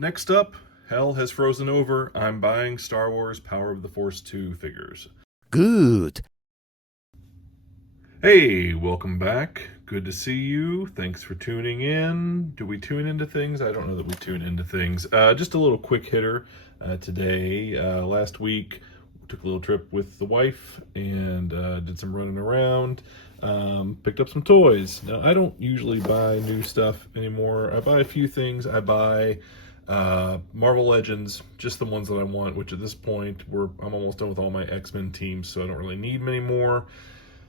Next up, hell has frozen over. I'm buying Star Wars Power of the Force 2 figures. Good. Hey, welcome back. Good to see you. Thanks for tuning in. Do we tune into things? I don't know that we tune into things. Just a little quick hitter today. Last week, took a little trip with the wife and did some running around. Picked up some toys. Now, I don't usually buy new stuff anymore. I buy a few things. I buy Marvel Legends, just the ones that I want, which at this point, I'm almost done with all my X-Men teams, so I don't really need many more.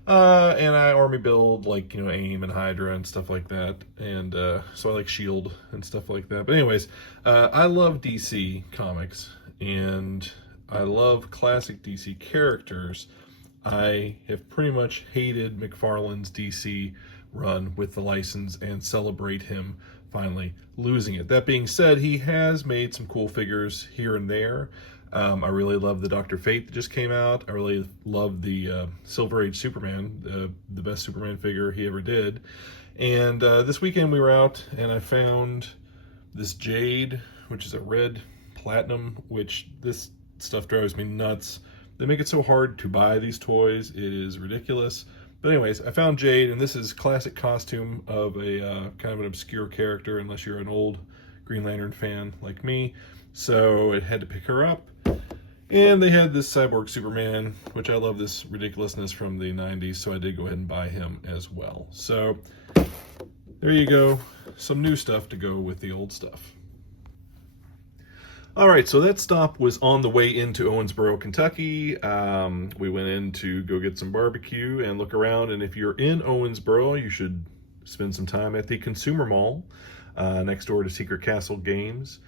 And I army build, like, AIM and Hydra and stuff like that. And so I like S.H.I.E.L.D. and stuff like that. But anyways, I love DC comics, and I love classic DC characters. I have pretty much hated McFarlane's DC run with the license and celebrate him finally losing it. That being said, he has made some cool figures here and there. I really love the Dr. Fate that just came out. I really love the Silver Age Superman, the best Superman figure he ever did. And this weekend we were out and I found this Jade, which is a red platinum, which this stuff drives me nuts. They make it so hard to buy these toys. It is ridiculous. But anyways, I found Jade, and this is classic costume of a kind of an obscure character, unless you're an old Green Lantern fan like me. So I had to pick her up. And they had this Cyborg Superman, which I love this ridiculousness from the 90s, so I did go ahead and buy him as well. So there you go. Some new stuff to go with the old stuff. All right, so that stop was on the way into Owensboro, Kentucky. We went in to go get some barbecue and look around. And if you're in Owensboro, you should spend some time at the Consumer Mall next door to Secret Castle Games.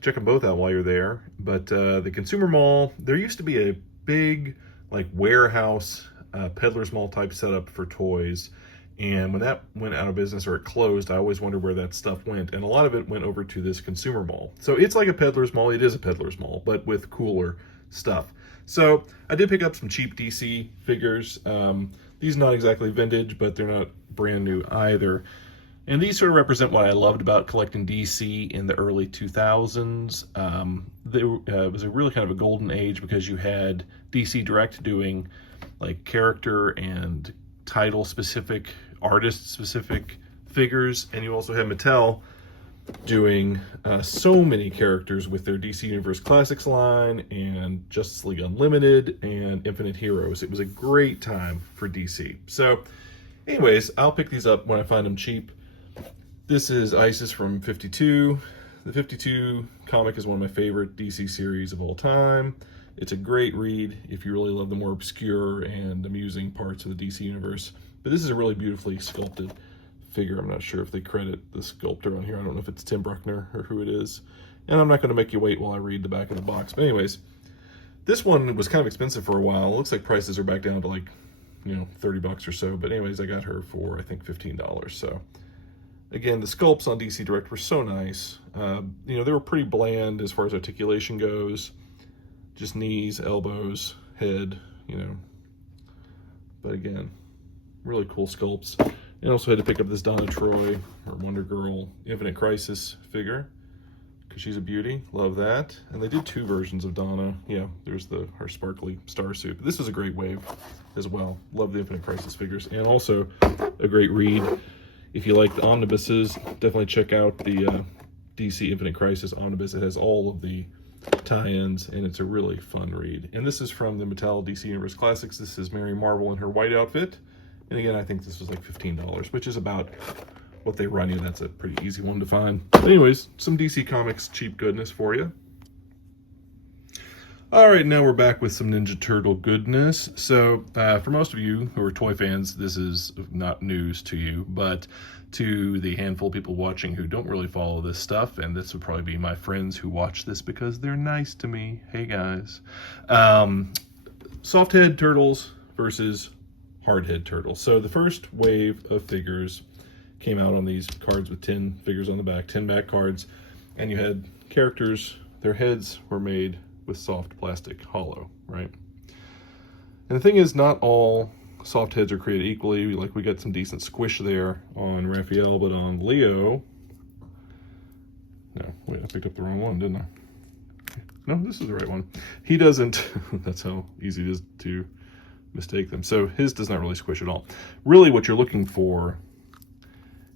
Check them both out while you're there. But the Consumer Mall, there used to be a big warehouse, Peddlers Mall type setup for toys. And when that went out of business or it closed, I always wondered where that stuff went. And a lot of it went over to this Consumer Mall. So it's like a Peddler's Mall. It is a Peddler's Mall, but with cooler stuff. So I did pick up some cheap DC figures. These are not exactly vintage, but they're not brand new either. And these sort of represent what I loved about collecting DC in the early 2000s. It was a really kind of a golden age because you had DC Direct doing character and title specific, artist specific figures, and you also had Mattel doing so many characters with their DC Universe Classics line and Justice League Unlimited and Infinite Heroes. It was a great time for DC. So anyways, I'll pick these up when I find them cheap. This is Isis from 52. The 52 comic is one of my favorite DC series of all time. It's a great read if you really love the more obscure and amusing parts of the DC universe. But this is a really beautifully sculpted figure. I'm not sure if they credit the sculptor on here. I don't know if it's Tim Bruckner or who it is. And I'm not going to make you wait while I read the back of the box. But anyways, this one was kind of expensive for a while. It looks like prices are back down to $30 or so. But anyways, I got her for, I think, $15. So again, the sculpts on DC Direct were so nice. They were pretty bland as far as articulation goes. Just knees, elbows, head, But again, really cool sculpts. And also had to pick up this Donna Troy, or Wonder Girl, Infinite Crisis figure, because she's a beauty. Love that. And they did two versions of Donna. Yeah, there's her sparkly star suit. But this is a great wave as well. Love the Infinite Crisis figures. And also a great read. If you like the omnibuses, definitely check out the DC Infinite Crisis omnibus. It has all of the tie-ins, and it's a really fun read. And this is from the Mattel DC Universe Classics. This is Mary Marvel in her white outfit. And again, I think this was like $15, which is about what they run you. That's a pretty easy one to find. But anyways, some DC Comics cheap goodness for you. All right, now we're back with some Ninja Turtle goodness. So for most of you who are toy fans, this is not news to you, but to the handful of people watching who don't really follow this stuff, and this would probably be my friends who watch this because they're nice to me. Hey guys. Soft head turtles versus hard head turtles. So the first wave of figures came out on these cards with 10 figures on the back, 10 back cards, and you had characters, their heads were made with soft plastic hollow, right? And the thing is, not all soft heads are created equally. We got some decent squish there on Raphael, but on Leo, No, wait, I picked up the wrong one, didn't I? No, this is the right one. He doesn't, that's how easy it is to mistake them. So his does not really squish at all. Really what you're looking for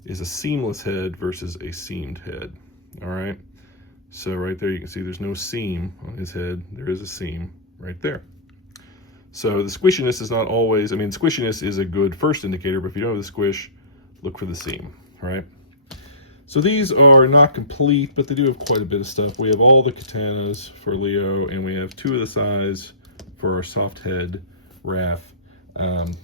is a seamless head versus a seamed head, all right? So right there you can see there's no seam on his head. There is a seam right there. So the squishiness is not always, I mean, squishiness is a good first indicator, but if you don't have the squish, look for the seam, right? So these are not complete, but they do have quite a bit of stuff. We have all the katanas for Leo, and we have 2 of the size for our soft head Wrath.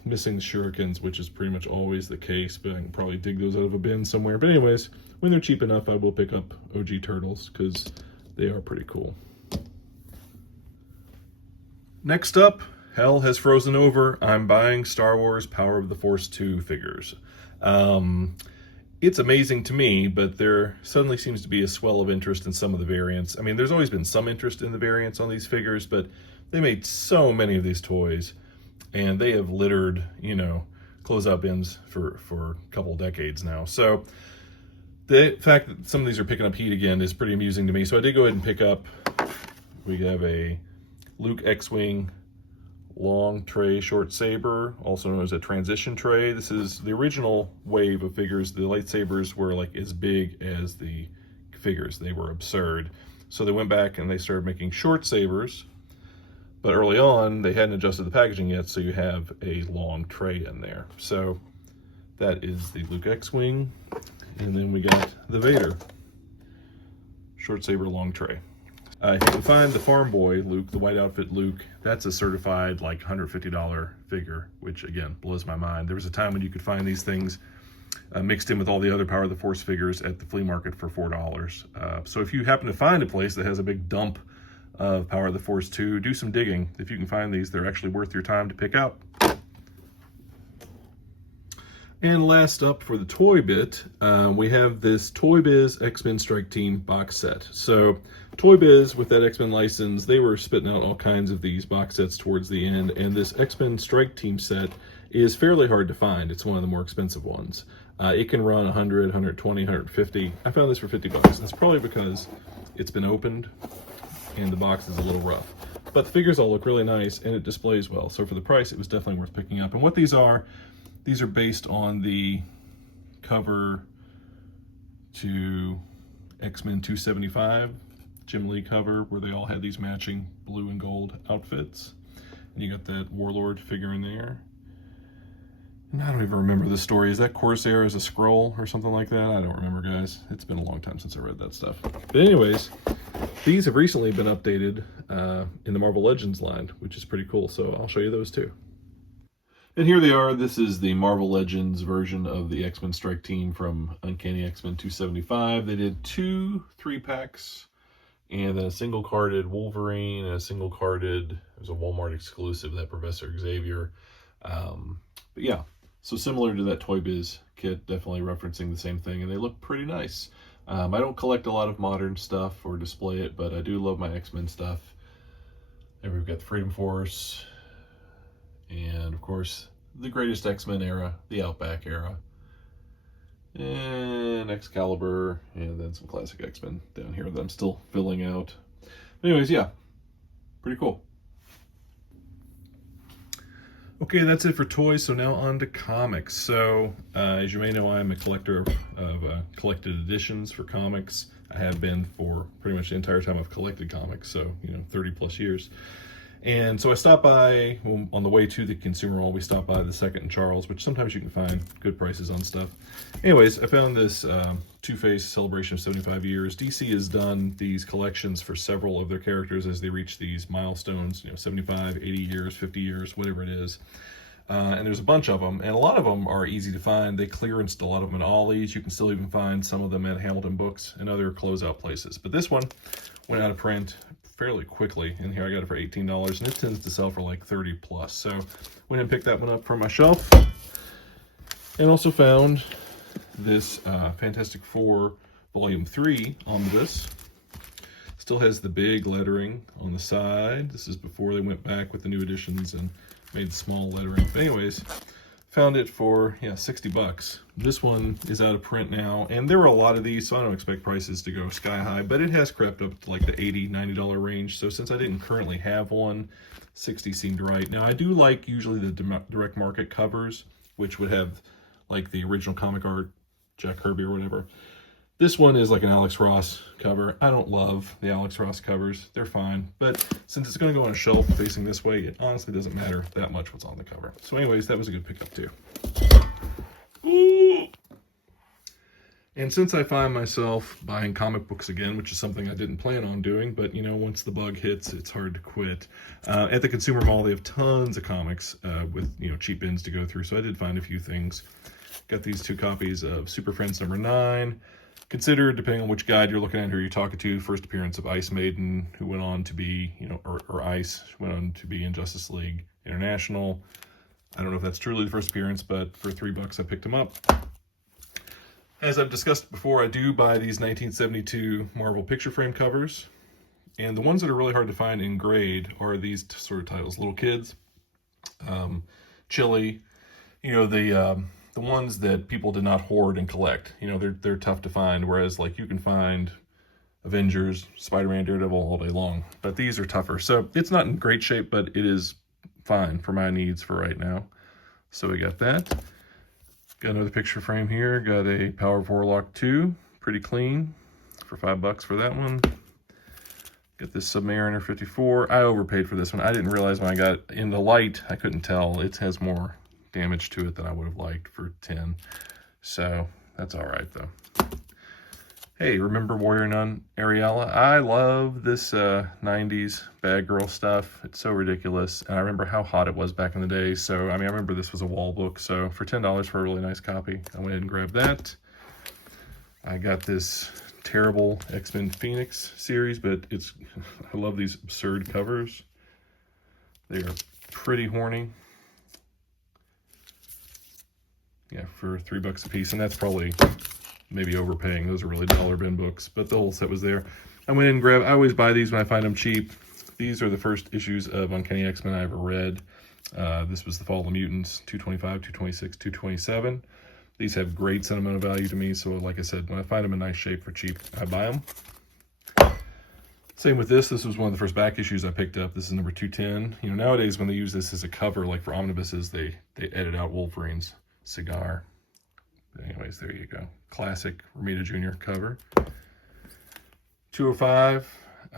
Missing the shurikens, which is pretty much always the case, but I can probably dig those out of a bin somewhere. But anyways, when they're cheap enough, I will pick up OG Turtles because they are pretty cool. Next up, hell has frozen over. I'm buying Star Wars Power of the Force 2 figures. It's amazing to me, but there suddenly seems to be a swell of interest in some of the variants. I mean, there's always been some interest in the variants on these figures, but they made so many of these toys, and they have littered, you know, closeout bins for a couple decades now. So the fact that some of these are picking up heat again is pretty amusing to me. So I did go ahead and pick up, we have a Luke X-Wing long tray short saber, also known as a transition tray. This is the original wave of figures. The lightsabers were like as big as the figures. They were absurd. So they went back and they started making short sabers, but early on they hadn't adjusted the packaging yet, so you have a long tray in there. So that is the Luke X-Wing, and then we got the Vader short saber long tray. If you can find the Farm Boy Luke, the white outfit Luke, that's a certified like $150 figure, which again blows my mind. There was a time when you could find these things mixed in with all the other Power of the Force figures at the flea market for $4. So if you happen to find a place that has a big dump of Power of the Force 2, do some digging. If you can find these, they're actually worth your time to pick out. And last up for the toy bit, we have this Toy Biz X-Men Strike Team box set. So Toy Biz, with that X-Men license, they were spitting out all kinds of these box sets towards the end, and this X-Men Strike Team set is fairly hard to find. It's one of the more expensive ones. It can run 100, 120, 150. I found this for $50. That's probably because it's been opened and the box is a little rough. But the figures all look really nice and it displays well. So for the price, it was definitely worth picking up. And what these are based on the cover to X-Men 275, Jim Lee cover, where they all had these matching blue and gold outfits. And you got that Warlord figure in there. And I don't even remember the story. Is that Corsair as a scroll or something like that? I don't remember, guys. It's been a long time since I read that stuff. But anyways, these have recently been updated in the Marvel Legends line, which is pretty cool. So I'll show you those too. And here they are. This is the Marvel Legends version of the X-Men Strike Team from Uncanny X-Men 275. They did 2 3-packs and then a single carded Wolverine and a single carded, it was a Walmart exclusive, that Professor Xavier. But yeah, so similar to that Toy Biz kit, definitely referencing the same thing, and they look pretty nice. I don't collect a lot of modern stuff or display it, but I do love my X-Men stuff. And we've got the Freedom Force, and of course, the greatest X-Men era, the Outback era, and Excalibur, and then some classic X-Men down here that I'm still filling out. Anyways, yeah, pretty cool. Okay, that's it for toys. So now on to comics. So as you may know, I'm a collector of collected editions for comics. I have been for pretty much the entire time I've collected comics, so 30 plus years. And so I stopped by, on the way to the consumer mall, we stopped by the Second and Charles, which sometimes you can find good prices on stuff. Anyways, I found this Two-Face celebration of 75 years. DC has done these collections for several of their characters as they reach these milestones, 75, 80 years, 50 years, whatever it is. And there's a bunch of them, and a lot of them are easy to find. They clearanced a lot of them in Ollie's. You can still even find some of them at Hamilton Books and other closeout places. But this one went out of print fairly quickly, and here I got it for $18, and it tends to sell for like 30 plus. So went and picked that one up from my shelf, and also found this Fantastic Four Volume 3 omnibus. Still has the big lettering on the side. This is before they went back with the new editions and made small lettering. But anyways, Found it for, yeah, 60 bucks. This one is out of print now, and there were a lot of these, so I don't expect prices to go sky high, but it has crept up to like the $80, $90 range. So since I didn't currently have one, 60 seemed right. Now I do like usually the direct market covers, which would have like the original comic art, Jack Kirby or whatever. This one is like an Alex Ross cover. I don't love the Alex Ross covers. They're fine. But since it's going to go on a shelf facing this way, it honestly doesn't matter that much what's on the cover. So anyways, that was a good pickup too. Ooh. And since I find myself buying comic books again, which is something I didn't plan on doing, but you know, once the bug hits, it's hard to quit. At the Consumer Mall, they have tons of comics with, you know, cheap bins to go through. So I did find a few things. Got these 2 copies of Super Friends #9. Consider, depending on which guide you're looking at, who you're talking to, first appearance of Ice Maiden, who went on to be, you know, or Ice, went on to be in Justice League International. I don't know if that's truly the first appearance, but for $3 I picked them up. As I've discussed before, I do buy these 1972 Marvel picture frame covers, and the ones that are really hard to find in grade are these sort of titles: Little Kids, Chili, you know, the ones that people did not hoard and collect. You know, they're tough to find, whereas like you can find Avengers, Spider-Man, Daredevil all day long, but these are tougher. So it's not in great shape, but it is fine for my needs for right now. So we got that. Got another picture frame here. Got a Power of Warlock 2, pretty clean, for $5 for that one. Got this Submariner 54. I overpaid for this one. I didn't realize when I got in the light, I couldn't tell. It has more damage to it than I would have liked for 10. So that's all right though. Hey, remember Warrior Nun Ariella? I love this 90s bad girl stuff. It's so ridiculous. And I remember how hot it was back in the day. So, I mean, I remember this was a wall book. So for $10 for a really nice copy, I went ahead and grabbed that. I got this terrible X-Men Phoenix series, but I love these absurd covers. They are pretty horny. Yeah, for $3 a piece, and that's probably maybe overpaying. Those are really dollar bin books, but the whole set was there. I went in and grabbed, I always buy these when I find them cheap. These are the first issues of Uncanny X-Men I ever read. This was the Fall of the Mutants, 225, 226, 227. These have great sentimental value to me, so like I said, when I find them in nice shape for cheap, I buy them. Same with this. This was one of the first back issues I picked up. This is number 210. You know, nowadays when they use this as a cover, like for omnibuses, they edit out Wolverine's cigar. But anyways, there you go. Classic Romita Jr. cover. 205.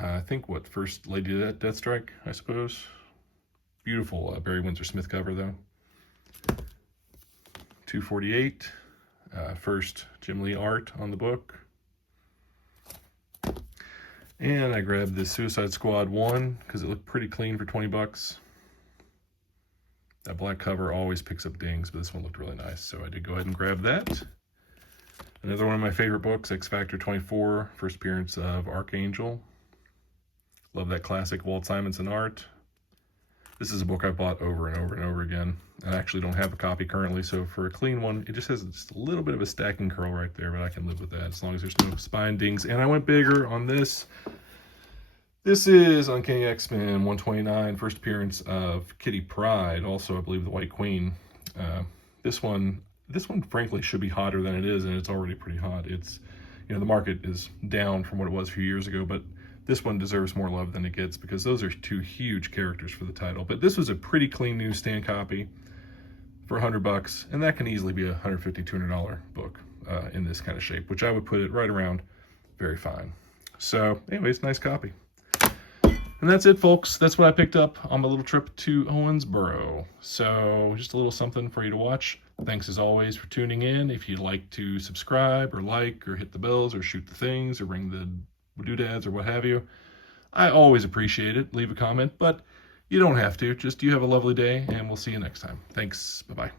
I think what, First Lady Deathstrike, I suppose. Beautiful Barry Windsor Smith cover though. 248. First Jim Lee art on the book. And I grabbed this Suicide Squad 1 because it looked pretty clean for $20. That black cover always picks up dings, but this one looked really nice, so I did go ahead and grab that. Another one of my favorite books, X Factor 24, first appearance of Archangel. Love that classic Walt Simonson art. This is a book I bought over and over and over again. I actually don't have a copy currently, so for a clean one, it just has just a little bit of a stacking curl right there, but I can live with that as long as there's no spine dings. And I went bigger on this. This is Uncanny X-Men 129, first appearance of Kitty Pryde, also I believe the White Queen. This one frankly should be hotter than it is, and it's already pretty hot. It's, you know, the market is down from what it was a few years ago, but this one deserves more love than it gets because those are 2 huge characters for the title. But this was a pretty clean newsstand copy for $100, and that can easily be a $150, $200 book in this kind of shape, which I would put it right around very fine. So anyways, nice copy. And that's it, folks. That's what I picked up on my little trip to Owensboro. So just a little something for you to watch. Thanks as always for tuning in. If you'd like to subscribe or like or hit the bells or shoot the things or ring the doodads or what have you, I always appreciate it. Leave a comment, but you don't have to. Just you have a lovely day, and we'll see you next time. Thanks. Bye-bye.